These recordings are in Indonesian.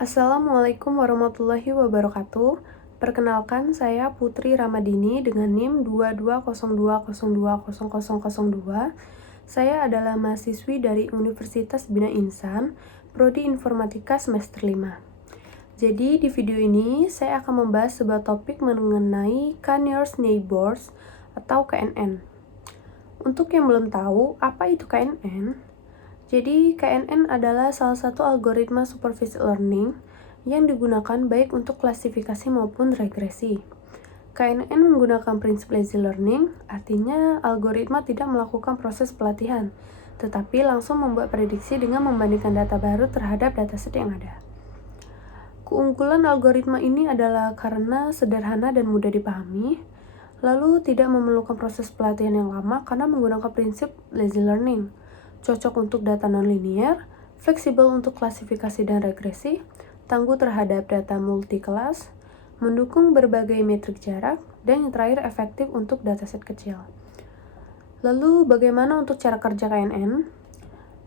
Assalamualaikum warahmatullahi wabarakatuh. Perkenalkan, saya Putri Ramadini dengan NIM 2202020002. Saya adalah mahasiswi dari Universitas Bina Insan, Prodi Informatika semester 5. Jadi di video ini saya akan membahas sebuah topik mengenai K-nearest neighbors atau KNN. Untuk yang belum tahu, apa itu KNN? Jadi, KNN adalah salah satu algoritma supervised learning yang digunakan baik untuk klasifikasi maupun regresi. KNN menggunakan prinsip lazy learning, artinya algoritma tidak melakukan proses pelatihan, tetapi langsung membuat prediksi dengan membandingkan data baru terhadap dataset yang ada. Keunggulan algoritma ini adalah karena sederhana dan mudah dipahami, lalu tidak memerlukan proses pelatihan yang lama karena menggunakan prinsip lazy learning. Cocok untuk data nonlinear, fleksibel untuk klasifikasi dan regresi, tangguh terhadap data multi-kelas, mendukung berbagai metrik jarak, dan yang terakhir efektif untuk dataset kecil. Lalu bagaimana untuk cara kerja KNN?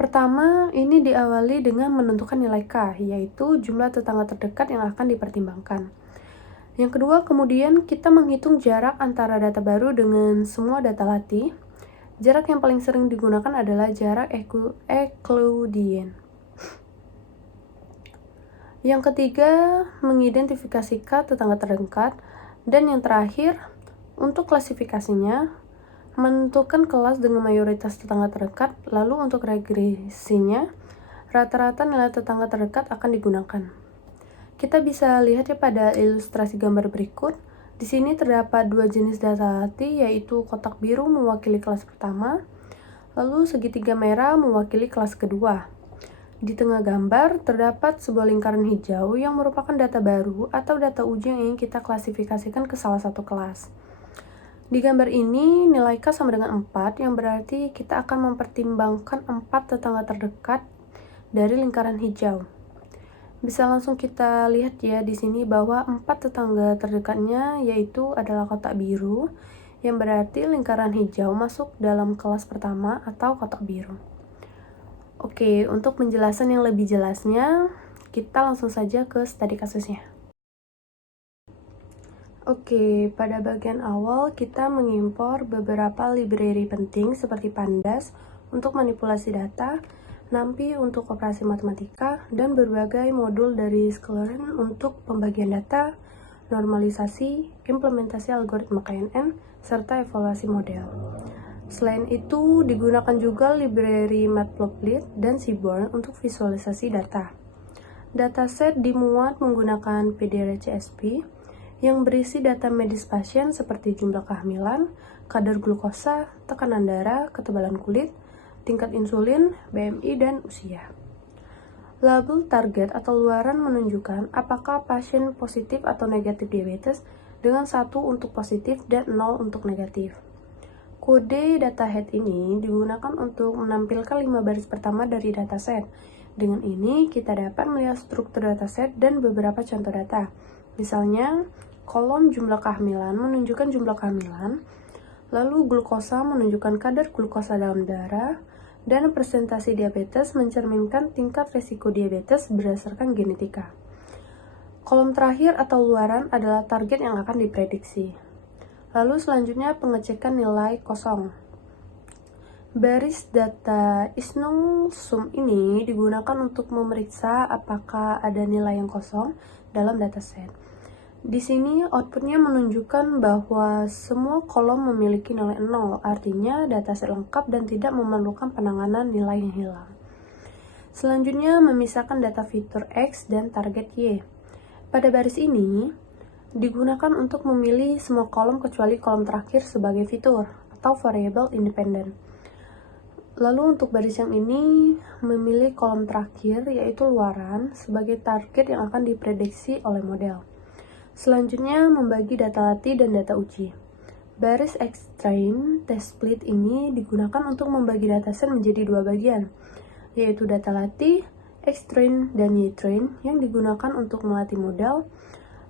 Pertama, ini diawali dengan menentukan nilai K, yaitu jumlah tetangga terdekat yang akan dipertimbangkan. Yang kedua, kemudian kita menghitung jarak antara data baru dengan semua data latih. Jarak yang paling sering digunakan adalah jarak Euclidean. Yang ketiga, mengidentifikasi K tetangga terdekat. Dan yang terakhir, untuk klasifikasinya, menentukan kelas dengan mayoritas tetangga terdekat. Lalu untuk regresinya, rata-rata nilai tetangga terdekat akan digunakan. Kita bisa lihat ya pada ilustrasi gambar berikut. Di sini terdapat dua jenis data latih, yaitu kotak biru mewakili kelas pertama, lalu segitiga merah mewakili kelas kedua. Di tengah gambar terdapat sebuah lingkaran hijau yang merupakan data baru atau data uji yang ingin kita klasifikasikan ke salah satu kelas. Di gambar ini nilai K sama dengan 4, yang berarti kita akan mempertimbangkan 4 tetangga terdekat dari lingkaran hijau. Bisa langsung kita lihat ya di sini bahwa 4 tetangga terdekatnya yaitu adalah kotak biru, yang berarti lingkaran hijau masuk dalam kelas pertama atau kotak biru. Oke, untuk penjelasan yang lebih jelasnya, kita langsung saja ke studi kasusnya. Oke, pada bagian awal kita mengimpor beberapa library penting seperti Pandas untuk manipulasi data, NumPy untuk operasi matematika, dan berbagai modul dari Sklearn untuk pembagian data, normalisasi, implementasi algoritma KNN, serta evaluasi model. Selain itu, digunakan juga library Matplotlib dan Seaborn untuk visualisasi data. Dataset dimuat menggunakan PDRCSP yang berisi data medis pasien seperti jumlah kehamilan, kadar glukosa, tekanan darah, ketebalan kulit, tingkat insulin, BMI, dan usia. Label target atau luaran menunjukkan apakah pasien positif atau negatif diabetes dengan 1 untuk positif dan 0 untuk negatif. Kode data head ini digunakan untuk menampilkan 5 baris pertama dari dataset. Dengan ini kita dapat melihat struktur dataset dan beberapa contoh data. Misalnya, kolom jumlah kehamilan menunjukkan jumlah kehamilan, lalu glukosa menunjukkan kadar glukosa dalam darah, dan presentasi diabetes mencerminkan tingkat resiko diabetes berdasarkan genetika. Kolom terakhir atau luaran adalah target yang akan diprediksi. Lalu selanjutnya pengecekan nilai kosong. Baris data Isnung Sum ini digunakan untuk memeriksa apakah ada nilai yang kosong dalam dataset. Di sini outputnya menunjukkan bahwa semua kolom memiliki nilai 0, artinya dataset lengkap dan tidak memerlukan penanganan nilai yang hilang. Selanjutnya memisahkan data fitur X dan target Y. Pada baris ini digunakan untuk memilih semua kolom kecuali kolom terakhir sebagai fitur atau variable independent. Lalu untuk baris yang ini memilih kolom terakhir yaitu luaran sebagai target yang akan diprediksi oleh model. Selanjutnya membagi data latih dan data uji. Baris X-train test split ini digunakan untuk membagi dataset menjadi 2 bagian, yaitu data latih, X-train dan Y-train yang digunakan untuk melatih model.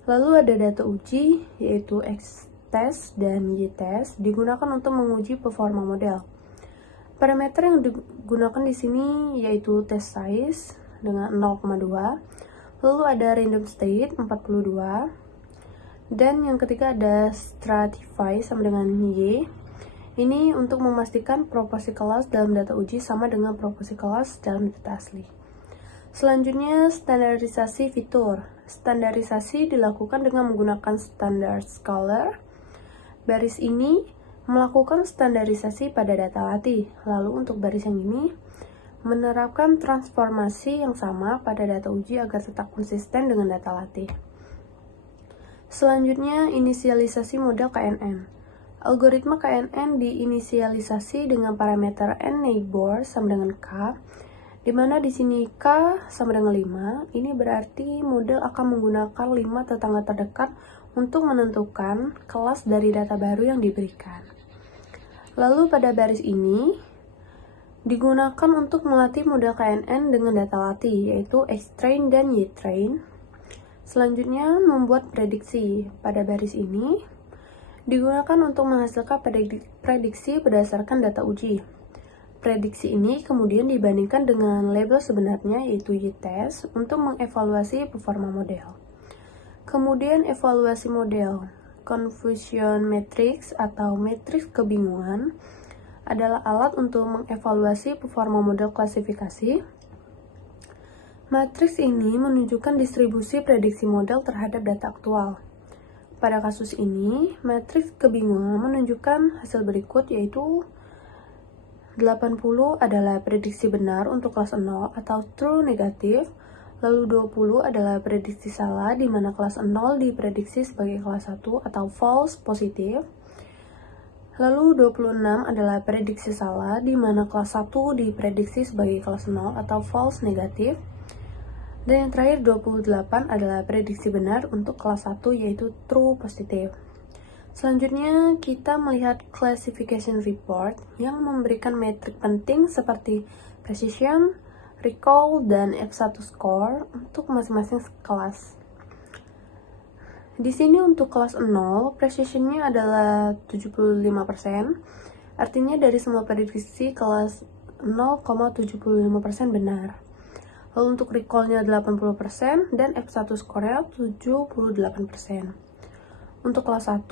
Lalu ada data uji, yaitu X-test dan Y-test, digunakan untuk menguji performa model. Parameter yang digunakan di sini yaitu test size dengan 0,2, Lalu ada random state 42. Dan yang ketiga ada stratify sama dengan Y. Ini untuk memastikan proporsi kelas dalam data uji sama dengan proporsi kelas dalam data asli. Selanjutnya, standarisasi fitur. Standarisasi dilakukan dengan menggunakan standard scholar. Baris ini melakukan standarisasi pada data latih. Lalu untuk baris yang ini, menerapkan transformasi yang sama pada data uji agar tetap konsisten dengan data latih. Selanjutnya, inisialisasi model KNN. Algoritma KNN diinisialisasi dengan parameter n neighbor sama dengan k, di mana di sini k sama dengan 5. Ini berarti model akan menggunakan 5 tetangga terdekat untuk menentukan kelas dari data baru yang diberikan. Lalu pada baris ini digunakan untuk melatih model KNN dengan data latih, yaitu X-train dan Y-train. Selanjutnya, membuat prediksi. Pada baris ini digunakan untuk menghasilkan prediksi berdasarkan data uji. Prediksi ini kemudian dibandingkan dengan label sebenarnya, yaitu Y-test, untuk mengevaluasi performa model. Kemudian evaluasi model. Confusion matrix atau matriks kebingungan adalah alat untuk mengevaluasi performa model klasifikasi. Matriks ini menunjukkan distribusi prediksi model terhadap data aktual. Pada kasus ini, matriks kebingungan menunjukkan hasil berikut, yaitu 80 adalah prediksi benar untuk kelas 0 atau true negatif, lalu 20 adalah prediksi salah di mana kelas 0 diprediksi sebagai kelas 1 atau false positif, lalu 26 adalah prediksi salah di mana kelas 1 diprediksi sebagai kelas 0 atau false negatif, dan yang terakhir 28 adalah prediksi benar untuk kelas 1 yaitu true positif. Selanjutnya, kita melihat classification report yang memberikan metrik penting seperti precision, recall, dan F1 score untuk masing-masing kelas. Di sini untuk kelas 0, precisionnya adalah 75%, artinya dari semua prediksi kelas 0,75% benar. Lalu untuk recall-nya 80% dan F1 score-nya 78%. Untuk kelas 1,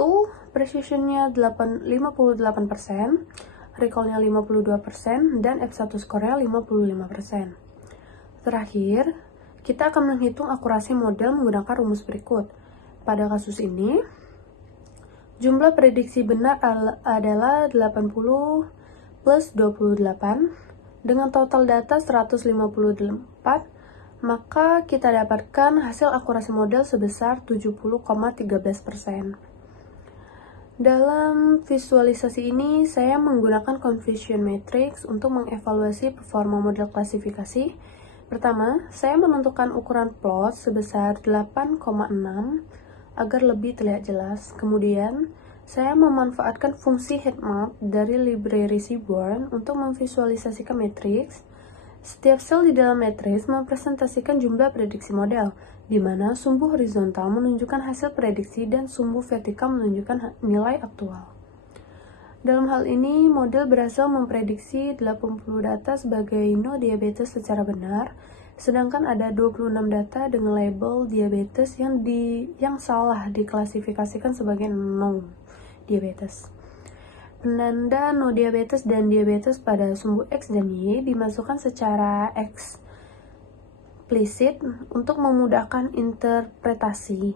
precision-nya 58%, recall-nya 52%, dan F1 score-nya 55%. Terakhir, kita akan menghitung akurasi model menggunakan rumus berikut. Pada kasus ini, jumlah prediksi benar adalah 80 plus 28, dengan total data 154, maka kita dapatkan hasil akurasi model sebesar 70,13%. Dalam visualisasi ini, saya menggunakan confusion matrix untuk mengevaluasi performa model klasifikasi. Pertama, saya menentukan ukuran plot sebesar 8,6 agar lebih terlihat jelas. Kemudian, saya memanfaatkan fungsi heatmap dari library Seaborn untuk memvisualisasikan matriks. Setiap sel di dalam matriks mempresentasikan jumlah prediksi model, di mana sumbu horizontal menunjukkan hasil prediksi dan sumbu vertikal menunjukkan nilai aktual. Dalam hal ini, model berhasil memprediksi 80 data sebagai no diabetes secara benar, sedangkan ada 26 data dengan label diabetes yang salah diklasifikasikan sebagai no diabetes. Penanda no diabetes dan diabetes pada sumbu X dan Y dimasukkan secara eksplisit untuk memudahkan interpretasi.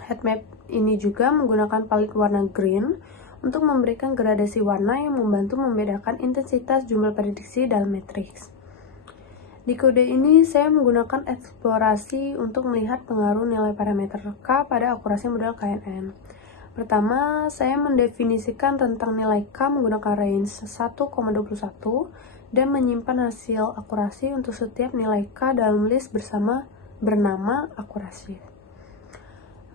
Heatmap ini juga menggunakan palet warna green untuk memberikan gradasi warna yang membantu membedakan intensitas jumlah prediksi dalam matriks. Di kode ini, saya menggunakan eksplorasi untuk melihat pengaruh nilai parameter K pada akurasi model KNN. Pertama, saya mendefinisikan rentang nilai K menggunakan range 1,21 dan menyimpan hasil akurasi untuk setiap nilai K dalam list bernama akurasi.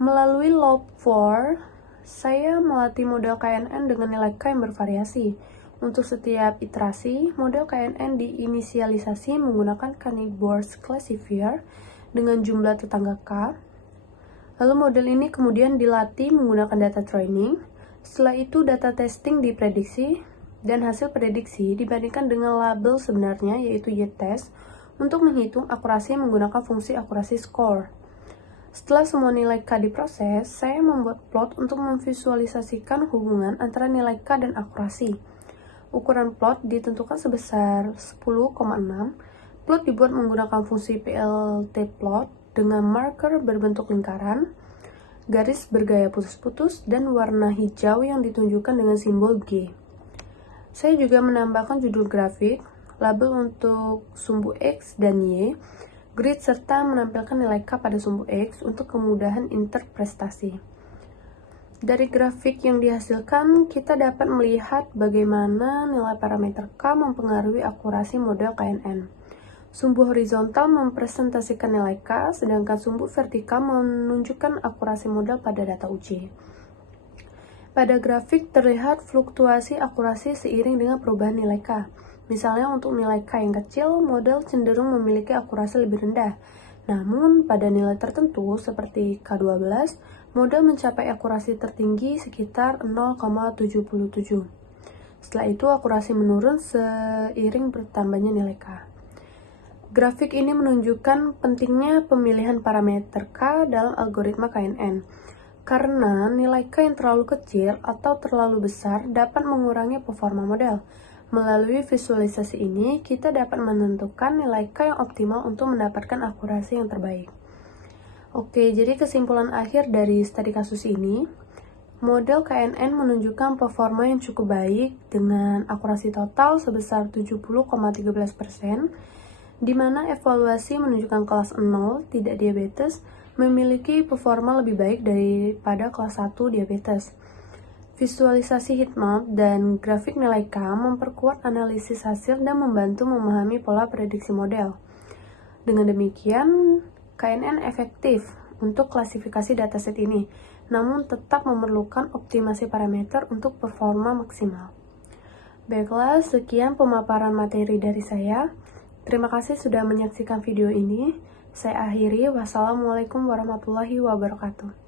Melalui loop4, saya melatih model KNN dengan nilai K yang bervariasi. Untuk setiap iterasi, model KNN diinisialisasi menggunakan Canny-Bors classifier dengan jumlah tetangga K. Lalu model ini kemudian dilatih menggunakan data training. Setelah itu data testing diprediksi dan hasil prediksi dibandingkan dengan label sebenarnya yaitu Y-test untuk menghitung akurasi menggunakan fungsi akurasi score. Setelah semua nilai K diproses, saya membuat plot untuk memvisualisasikan hubungan antara nilai K dan akurasi. Ukuran plot ditentukan sebesar 10,6. Plot dibuat menggunakan fungsi pltplot dengan marker berbentuk lingkaran, garis bergaya putus-putus, dan warna hijau yang ditunjukkan dengan simbol G. Saya juga menambahkan judul grafik, label untuk sumbu X dan Y, grid, serta menampilkan nilai K pada sumbu X untuk kemudahan interpretasi. Dari grafik yang dihasilkan, kita dapat melihat bagaimana nilai parameter K mempengaruhi akurasi model KNN. Sumbu horizontal mempresentasikan nilai K, sedangkan sumbu vertikal menunjukkan akurasi model pada data uji. Pada grafik terlihat fluktuasi akurasi seiring dengan perubahan nilai K. Misalnya untuk nilai K yang kecil, model cenderung memiliki akurasi lebih rendah. Namun, pada nilai tertentu seperti K12, model mencapai akurasi tertinggi sekitar 0,77. Setelah itu, akurasi menurun seiring bertambahnya nilai K. Grafik ini menunjukkan pentingnya pemilihan parameter K dalam algoritma KNN. Karena nilai K yang terlalu kecil atau terlalu besar dapat mengurangi performa model. Melalui visualisasi ini, kita dapat menentukan nilai K yang optimal untuk mendapatkan akurasi yang terbaik. Oke, jadi kesimpulan akhir dari studi kasus ini, model KNN menunjukkan performa yang cukup baik dengan akurasi total sebesar 70,13%, di mana evaluasi menunjukkan kelas 0 tidak diabetes memiliki performa lebih baik daripada kelas 1 diabetes. Visualisasi heatmap dan grafik nilai K memperkuat analisis hasil dan membantu memahami pola prediksi model. Dengan demikian, KNN efektif untuk klasifikasi dataset ini, namun tetap memerlukan optimasi parameter untuk performa maksimal. Baiklah, sekian pemaparan materi dari saya. Terima kasih sudah menyaksikan video ini. Saya akhiri. Wassalamualaikum warahmatullahi wabarakatuh.